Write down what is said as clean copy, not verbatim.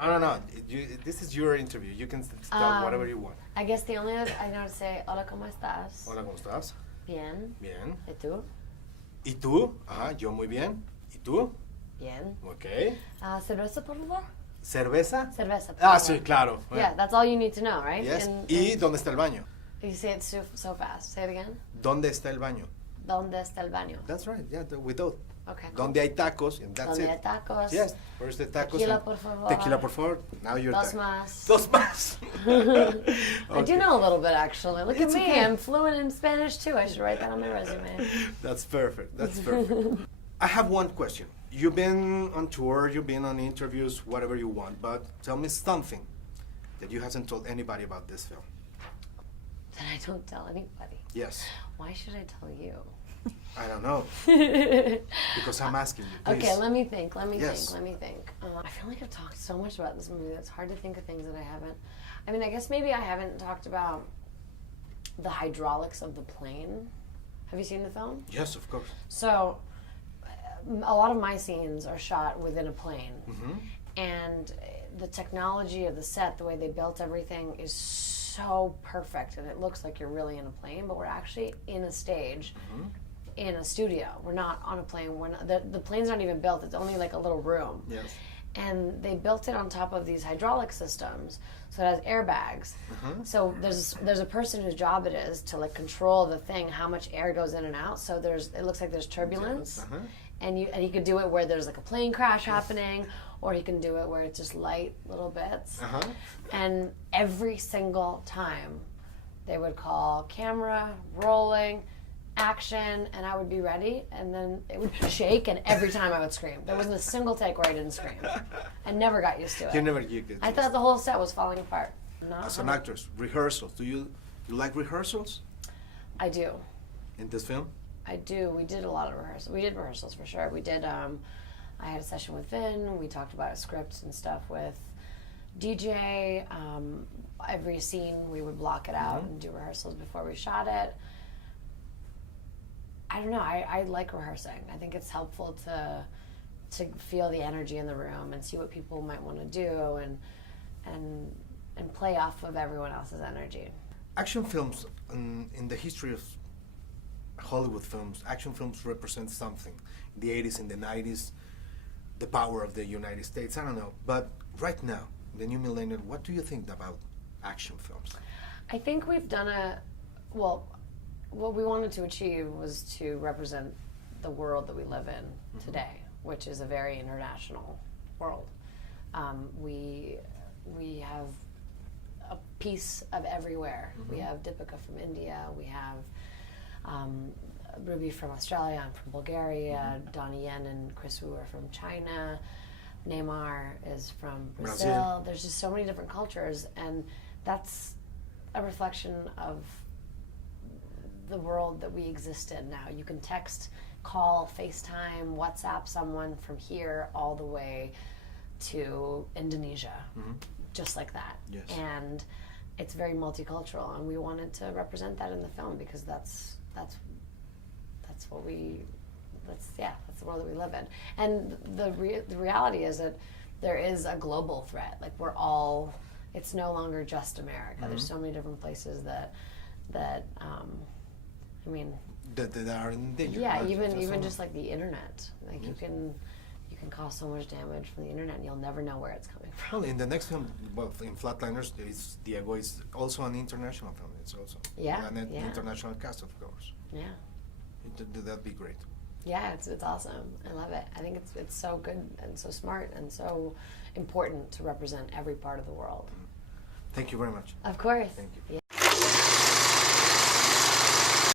I don't know. This is your interview. You can talk whatever you want. I guess the only other I know to say, hola, ¿cómo estás? Hola, ¿cómo estás? Bien. Bien. ¿Y tú? ¿Y tú? Ajá, yo muy bien. ¿Y tú? Bien. Okay. ¿Cerveza, por favor? ¿Cerveza? Cerveza, por Ah, favor. sí, claro. Yeah, that's all you need to know, right? Yes. ¿Y dónde está el baño? You say it so fast. Say it again. ¿Dónde está el baño? ¿Dónde está el baño? That's right. Yeah, without. Okay, cool. ¿Dónde hay tacos? And that's ¿Dónde it. hay tacos? Yes. Where's the tacos? Tequila, por favor. Tequila, por favor. Now you're Dos done. más. Dos más. I do know a little bit, actually. Look It's at me. okay. I'm fluent in Spanish, too. I should write that on my resume. That's perfect. That's perfect. I have one question. You've been on tour, you've been on interviews, whatever you want, but tell me something that you hasn't told anybody about this film. That I don't tell anybody. Yes. Why should I tell you? I don't know. Because I'm asking you, please. Okay, let me think. I feel like I've talked so much about this movie that it's hard to think of things that I haven't. I mean, I guess maybe I haven't talked about the hydraulics of the plane. Have you seen the film? Yes, of course. So, a lot of my scenes are shot within a plane. Mm-hmm. And the technology of the set, the way they built everything is so perfect, and it looks like you're really in a plane, but we're actually in a stage, Mm-hmm. in a studio. We're not on a plane. We're not, the plane's not even built. It's only like a little room. Yes. And they built it on top of these hydraulic systems, so it has airbags. Mm-hmm. So there's a person whose job it is to like control the thing, how much air goes in and out. So it looks like there's turbulence, Uh-huh. and he could do it where there's like a plane crash happening, or he can do it where it's just light little bits. Uh-huh. And every single time, they would call camera, rolling, action, and I would be ready, and then it would shake, and every time I would scream. There wasn't a single take where I didn't scream. I never got used to it. You never get I thought the whole set was falling apart. As an actress, rehearsals. Do you like rehearsals I do. in this film? I do. We did a lot of rehearsals. We did rehearsals for sure. We did, I had a session with Vin. We talked about scripts and stuff with DJ. Every scene we would block it out and do rehearsals before we shot it. I don't know. I like rehearsing. I think it's helpful to feel the energy in the room and see what people might want to do and play off of everyone else's energy. Action films, in the history of Hollywood films, action films represent something. In the 80s, in the 90s, the power of the United States, I don't know. But right now, the new millennium, what do you think about action films? I think we've done what we wanted to achieve was to represent the world that we live in today, which is a very international world. We have a piece of everywhere. We have Deepika from India, we have Ruby from Australia, I'm from Bulgaria, Donnie Yen and Chris Wu are from China, Neymar is from Brazil. There's just so many different cultures, and that's a reflection of the world that we exist in now. You can text, call, FaceTime, WhatsApp someone from here all the way to Indonesia, just like that. Yes. And it's very multicultural, and we wanted to represent that in the film because that's what that's the world that we live in. And the reality is that there is a global threat. Like it's no longer just America. There's so many different places that I mean, That are in danger. yeah, even just like the internet. Like you can cause so much damage from the internet, and you'll never know where it's coming from. Well, in the next film, in Flatliners, Diego is also an international film. It's also an international cast, of course. Yeah. That'd be great. Yeah, it's awesome. I love it. I think it's so good and so smart and so important to represent every part of the world. Thank you very much. Of course. Thank you.